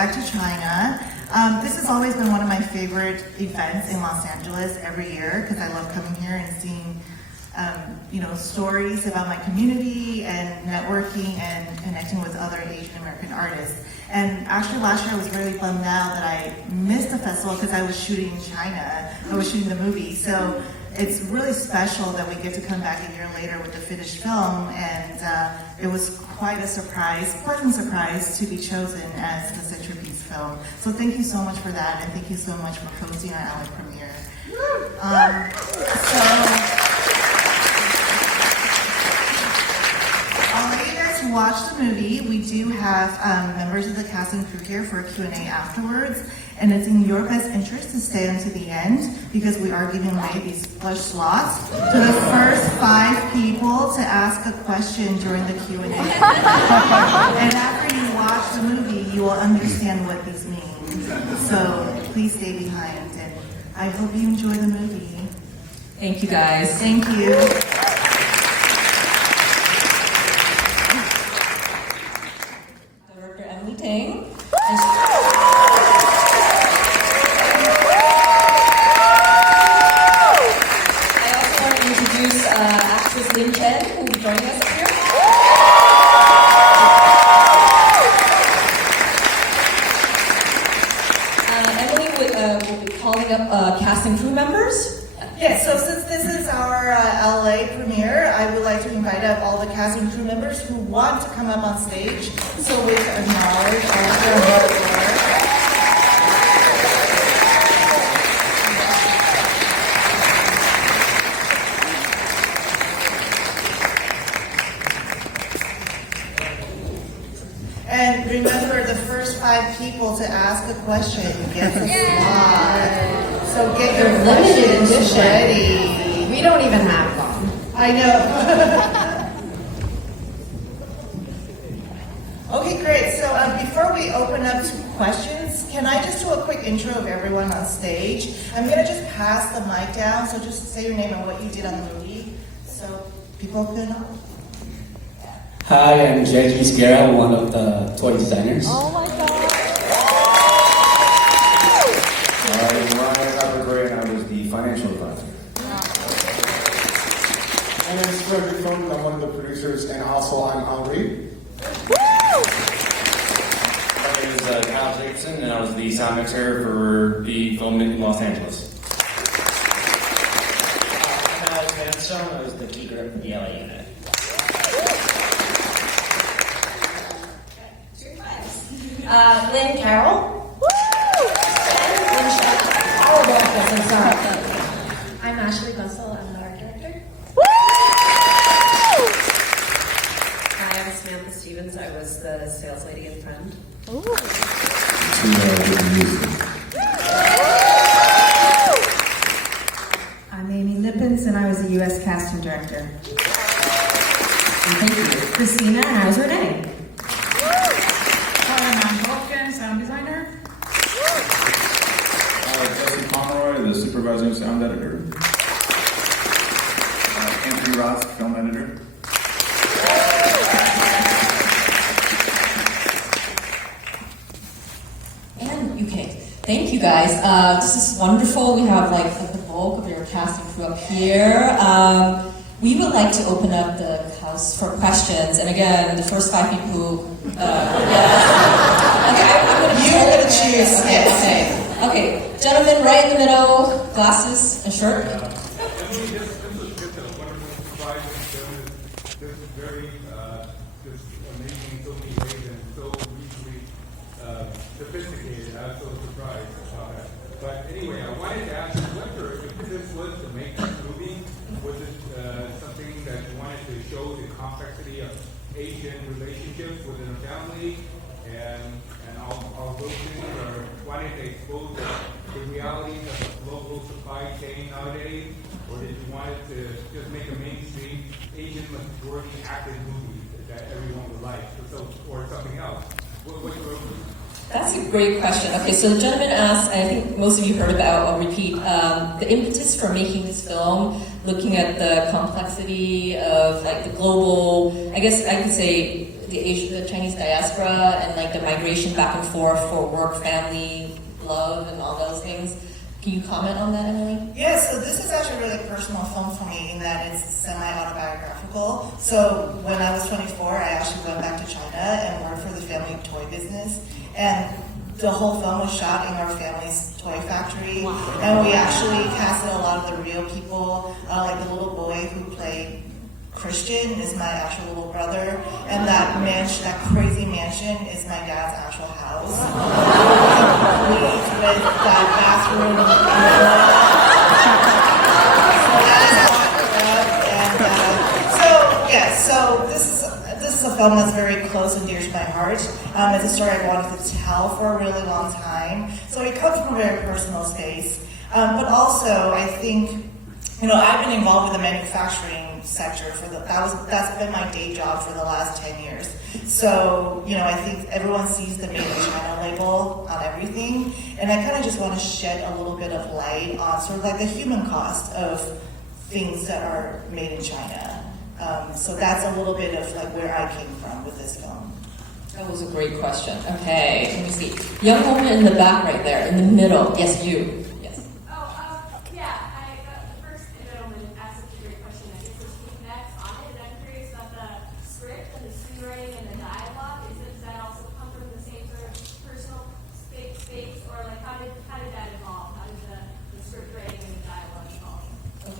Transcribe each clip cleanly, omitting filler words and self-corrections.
back to China. This has always been one of my favorite events in Los Angeles every year because I love coming here and seeing stories about my community and networking and connecting with other Asian American artists. And actually last year I was really bummed out that I missed the festival because I was shooting in China. I was shooting the movie. So it's really special that we get to come back a year later with the finished film, and it was quite a pleasant surprise to be chosen as the centerpiece film. So thank you so much for that, and thank you so much for hosting our LA premiere. I'll let you guys watch the movie. We do have members of the cast and crew here for a Q&A afterwards. And it's in your best interest to stay until the end because we are giving away these plush slots to the first 5 people to ask a question during the Q&A. And after you watch the movie, you will understand what these mean. So please stay behind, and I hope you enjoy the movie. Thank you, guys. Thank you. Director Emily Ting. Actress Lynn Chen, who will be joining us up here. Emily will be calling up cast and crew members. Yes, so since this is our LA premiere, I would like to invite up all the cast and crew members who want to come up on stage so we can acknowledge all of their hard work. And remember, the first 5 people to ask a question gets a slot. So get your questions ready. We don't even have one. I know. Okay, great. So before we open up to questions, can I just do a quick intro of everyone on stage? I'm going to just pass the mic down, so just say your name and what you did on the movie, so people can know. Hi, I'm J.G. Scarra, one of the toy designers. Oh my god! I'm Ryan Abergray, and I was the financial advisor. My name is Frederick Fung, I'm one of the producers, and also I'm Henri. My name is Kyle Jacobson, and I was the sound mixer for the film in Los Angeles. I'm Alex Vanstone, I was the key grip for the LA unit. Lynn Carroll. Lynn Chen. Oh, yes, I'm sorry. I'm Ashley Gunsel, I'm the art director. Hi, I'm Samantha Stevens, I was the sales lady and friend. I'm Amy Lippens, and I was the U.S. casting director. And thank you, Christina, and I was Renee. Sound designer. Jesse Pomeroy, the supervising sound editor. Anthony Ross, film editor. And UK. Thank you guys. This is wonderful. We have like the bulk of your cast and crew up here. We would like to open up the house for questions. And again, the first 5 people who You're going to choose. Okay. Gentlemen, right in the middle, glasses and shirt. This was just a wonderful surprise and film. This is very just amazing in so many ways and so hugely sophisticated. I was so surprised about that. But anyway, I wanted to ask you, what your impetus was to make this movie? Was it something that you wanted to show the complexity of Asian relationships within a family and all those things, or wanted to expose the realities of the global supply chain nowadays, or did you want it to just make a mainstream Asian majority acted movie that everyone would like, or something else? What your That's a great question. Okay, so the gentleman asked, and I think most of you heard about, I'll repeat, the impetus for making this film, looking at the complexity of like the global, I guess I could say, the Chinese diaspora and like the migration back and forth for work, family, love, and all those things. Can you comment on that, Emily? Yeah, so this is actually a really personal film for me in that it's semi-autobiographical. So when I was 24, I actually went back to China and worked for the family toy business. And the whole film was shot in our family's toy factory. Wow. And we actually casted a lot of the real people, like the little boy who played Christian is my actual little brother, and that mansion, that crazy mansion, is my dad's actual house. Complete with that bathroom and so this is a film that's very close and dear to my heart. It's a story I wanted to tell for a really long time. So it comes from a very personal space, but also I think, I've been involved with the manufacturing sector that's been my day job for the last 10 years. So, I think everyone sees the Made in China label on everything, and I kind of just want to shed a little bit of light on sort of like the human cost of things that are made in China. So that's a little bit of like where I came from with this film. That was a great question. Okay, let me see. Young woman in the back right there, in the middle. Yes, you.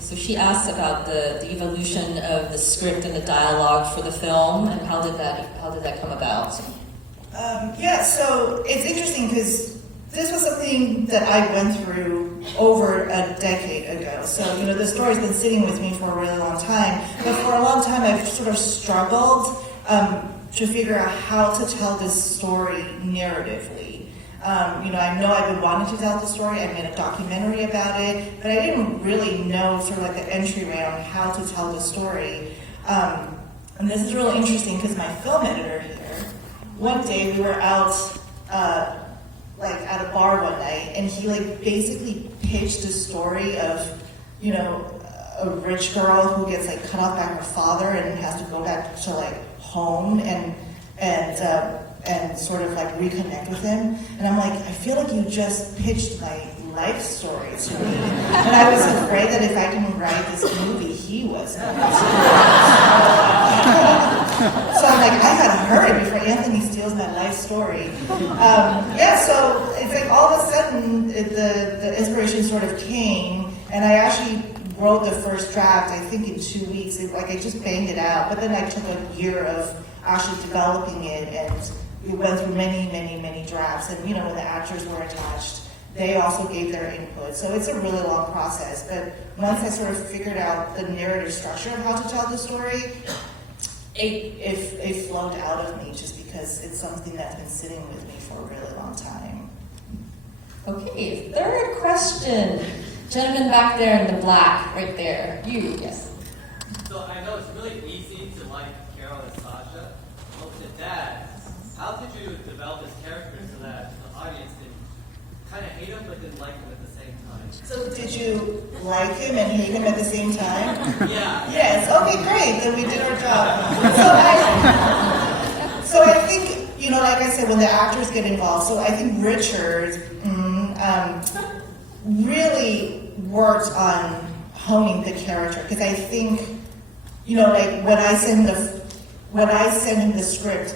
So she asked about the evolution of the script and the dialogue for the film, and how did that come about? So it's interesting because this was something that I went through over a decade ago. So the story's been sitting with me for a really long time, but for a long time I've sort of struggled to figure out how to tell this story narratively. I know I've been wanting to tell the story. I made a documentary about it, but I didn't really know sort of like the entryway on how to tell the story. And this is really interesting because my film editor here, one day we were out at a bar one night, and he basically pitched a story of, a rich girl who gets cut off by her father and has to go back to home and sort of reconnect with him. And I'm like, I feel like you just pitched my life story to me. And I was afraid that if I can write this movie, he was going to. So I'm like, I gotta hurry before Anthony steals my life story. So it's all of a sudden the inspiration sort of came, and I actually wrote the first draft, I think in 2 weeks. I just banged it out, but then I took a year of actually developing it, and we went through many, many, many drafts. And when the actors were attached, they also gave their input. So it's a really long process. But once I sort of figured out the narrative structure of how to tell the story, it flowed out of me just because it's something that's been sitting with me for a really long time. Okay, third question. Gentleman back there in the black, right there. You, yes. So I know it's really easy to like Carol and Sasha, but with the dad, how did you develop this character so that the audience didn't kind of hate him but didn't like him at the same time? So did you like him and hate him at the same time? Yeah. Yes, okay, great, then we did our job. So I think, like I said, when the actors get involved, so I think Richard really worked on honing the character, because I think, when I sent him the script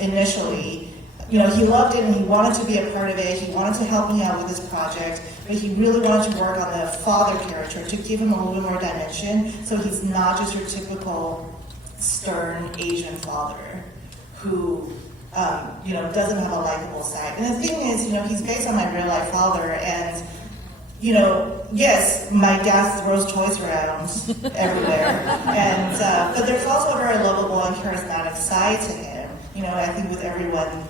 initially, he loved it and he wanted to be a part of it. He wanted to help me out with this project, but he really wanted to work on the father character to give him a little bit more dimension, so he's not just your typical stern Asian father who doesn't have a likable side. And the thing is, he's based on my real life father, and yes, my dad throws toys around everywhere, and but there's also a very lovable and charismatic side to him. I think with everyone,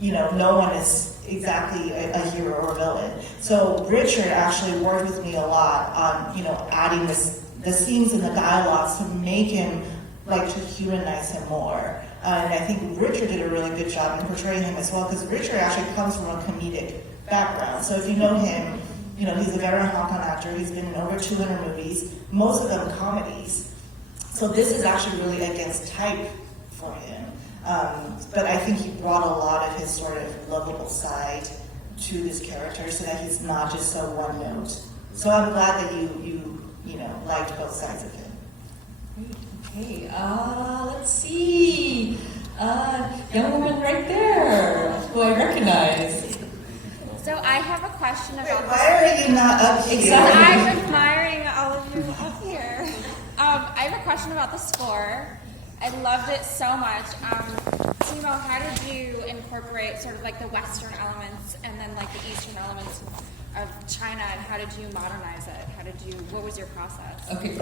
no one is exactly a hero or a villain. So Richard actually worked with me a lot on, adding the scenes and the dialogues to make him, to humanize him more. And I think Richard did a really good job in portraying him as well, because Richard actually comes from a comedic background. So if you know him, he's a veteran Hong Kong actor. He's been in over 200 movies, most of them comedies. So this is actually really against type for him. But I think he brought a lot of his sort of lovable side to this character so that he's not just so one note. So I'm glad that you liked both sides of him. Okay, let's see. Young woman right there, who I recognize. So I have a question about Why are you not up here? Exactly. I'm admiring all of you up here. I have a question about the score. I loved it so much. Timo, how did you incorporate sort of like the Western elements and then like the Eastern elements of China, and how did you modernize it? What was your process? Okay.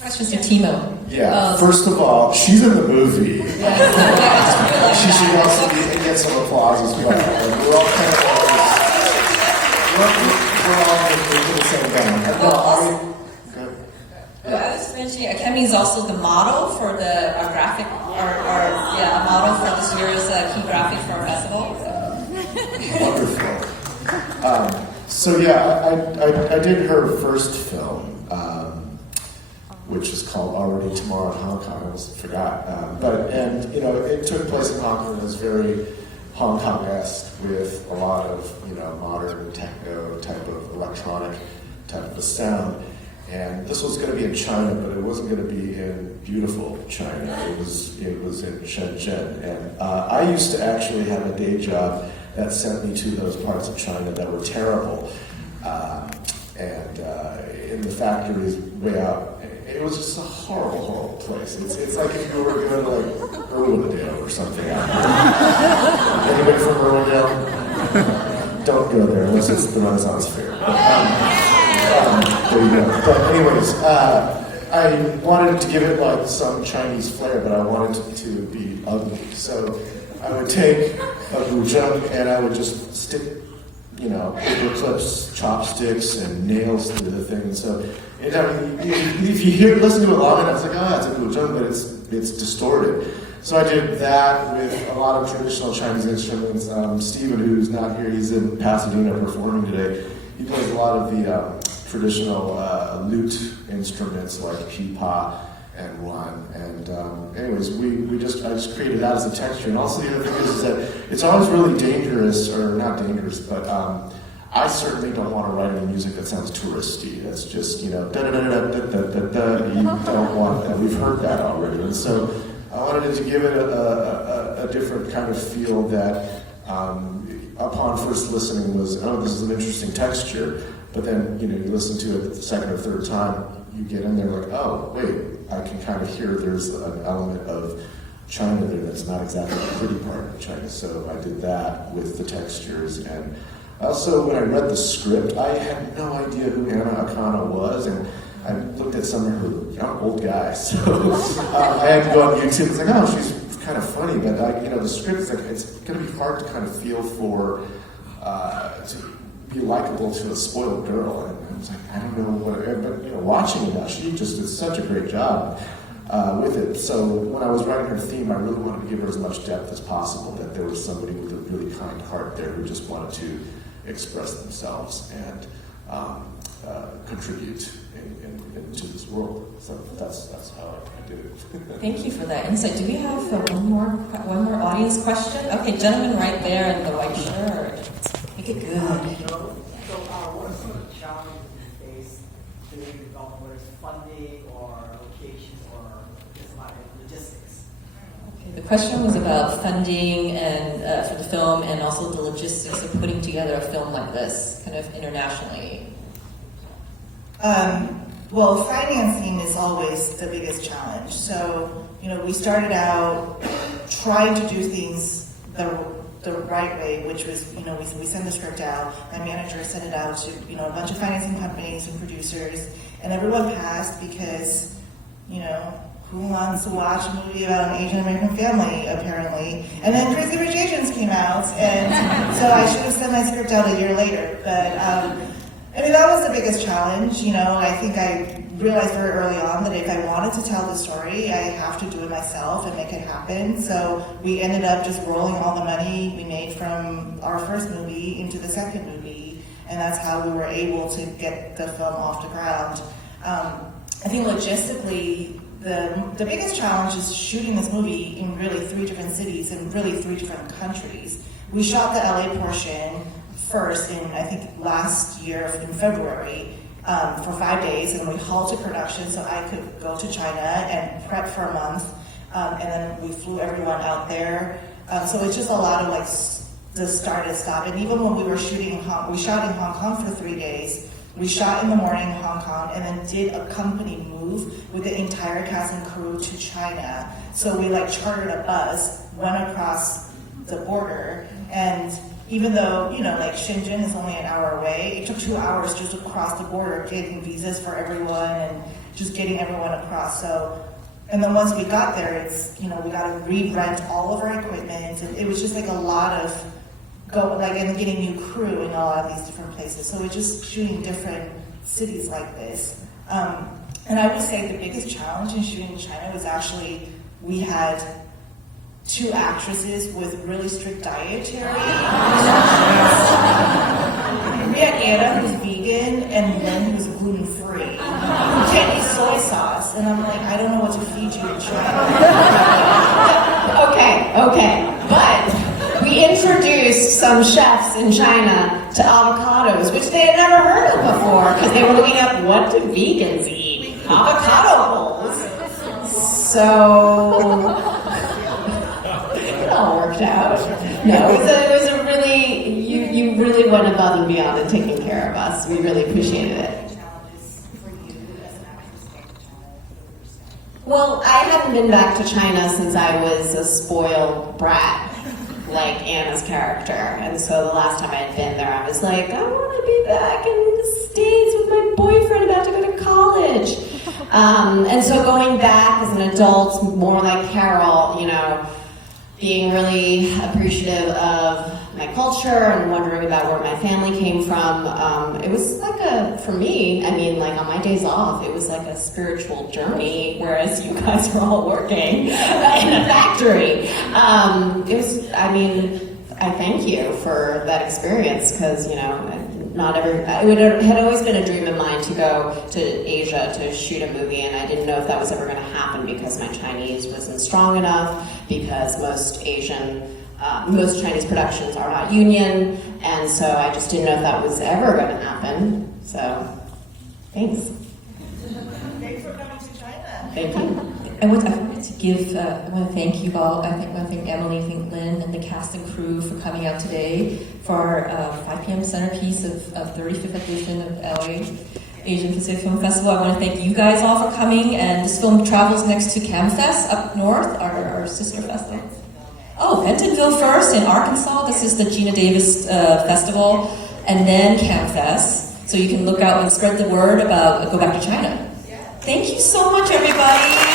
Questions to Timo. Yeah, first of all, she's in the movie. She wants to get some applause as well. We're all kind of we're all in the same band. I was mentioning Akemi is also the model for the graphic, a model for this year's key graphic for our festival. Wonderful. So yeah, I did her first film, which is called Already Tomorrow in Hong Kong. I almost forgot, it took place in Hong Kong. It was very Hong Kong-esque with a lot of modern techno type of electronic type of a sound. And this was going to be in China, but it wasn't going to be in beautiful China. It was in Shenzhen. And I used to actually have a day job that sent me to those parts of China that were terrible. In the factories way out, it was just a horrible, horrible place. It's like if you were going to like Irwindale or something out there. Anybody from Irwindale? Don't go there unless it's the Renaissance Fair. There you go. But anyways, I wanted to give it like some Chinese flair, but I wanted it to be ugly. So I would take a guzheng and I would just stick, paper clips, chopsticks, and nails through the thing. So if you listen to it long enough, it's like, oh, it's a guzheng, but it's distorted. So I did that with a lot of traditional Chinese instruments. Stephen, who's not here, he's in Pasadena performing today. He plays a lot of the traditional lute instruments like pipa and wan. And anyways, I just created that as a texture. And also the other thing is that it's always really dangerous, or not dangerous, but I certainly don't want to write any music that sounds touristy. That's just, da-da-da-da-da-da-da-da. You don't want that. We've heard that already. And so I wanted to give it a different kind of feel that upon first listening was, oh, this is an interesting texture. But then, you listen to it the second or third time, you get in there like, oh, wait, I can kind of hear there's an element of China there that's not exactly the pretty part of China. So I did that with the textures. And also, when I read the script, I had no idea who Akana was. And I looked at some of her, I'm an old guy, so I had to go on YouTube. It's like, oh, she's kind of funny. But, the script, it's going to be hard to kind of feel for, to be likable to a spoiled girl, and I was like, I don't know what, but watching it now, she just did such a great job with it. So when I was writing her theme, I really wanted to give her as much depth as possible, that there was somebody with a really kind heart there who just wanted to express themselves and contribute into this world. So that's how I did it. Thank you for that insight. Do we have one more audience question? Okay, gentleman right there in the white shirt. Make it good. So what are some of the challenges you face during development, whether it's funding or locations or just like logistics? Okay, the question was about funding and for the film, and also the logistics of putting together a film like this, kind of internationally. Well, financing is always the biggest challenge. So, we started out trying to do things the right way, which was, we sent the script out. My manager sent it out to, a bunch of financing companies and producers, and everyone passed because, who wants to watch a movie about an Asian American family, apparently? And then Crazy Rich Asians came out, and so I should have sent my script out a year later. But, that was the biggest challenge. I think I realized very early on that if I wanted to tell the story, I have to do it myself and make it happen. So we ended up just rolling all the money we made from our first movie into the second movie, and that's how we were able to get the film off the ground. I think logistically, the biggest challenge is shooting this movie in really 3 different cities and really 3 different countries. We shot the LA portion first in, I think, last year in February for 5 days, and we halted production so I could go to China and prep for a month, and then we flew everyone out there. So it's just a lot of like the start and stop. And even when we were shooting, we shot in Hong Kong for 3 days. We shot in the morning in Hong Kong and then did a company move with the entire cast and crew to China. So we like chartered a bus, went across the border, and even though, you know, like Shenzhen is only an hour away, it took 2 hours just to cross the border, getting visas for everyone and just getting everyone across. So, and then once we got there, it's, you know, we got to re-rent all of our equipment, and it was just like a lot of and getting new crew in a lot of these different places. So we're just shooting different cities like this. And I would say the biggest challenge in shooting in China was actually we had 2 actresses with really strict dietary instructions. We had Anna, who's vegan, and Lynn, who's gluten-free. You can't eat soy sauce. And I'm like, I don't know what to feed you in China. Okay. But we introduced some chefs in China to avocados, which they had never heard of before, because they were looking up, what do vegans eat? Avocado bowls. So it all worked out. No, it was a really, you really went above and beyond in taking care of us. We really appreciated it. Well, I hadn't been back to China since I was a spoiled brat, like Anna's character. And so the last time I had been there, I was like, I want to be back in the States with my boyfriend about to go to college. And so going back as an adult, more like Carol, you know, being really appreciative of my culture and wondering about where my family came from. It was like for me, I mean, like on my days off, it was like a spiritual journey, whereas you guys were all working in a factory. I thank you for that experience, because, you know, it had always been a dream of mine to go to Asia to shoot a movie, and I didn't know if that was ever going to happen because my Chinese wasn't strong enough, because most Chinese productions are not union, and so I just didn't know if that was ever going to happen. So, thanks. Thanks for coming to China. Thank you. I want to thank you all. I want to thank Emily, thank Lynn, and the cast and crew for coming out today for our 5 p.m. centerpiece of 35th edition of LA Asian Pacific Film Festival. I want to thank you guys all for coming, and this film travels next to CamFest up north, our sister festival. Oh, Bentonville first in Arkansas. This is the Gina Davis Festival, and then CamFest. So you can look out and spread the word about Go Back to China. Thank you so much, everybody.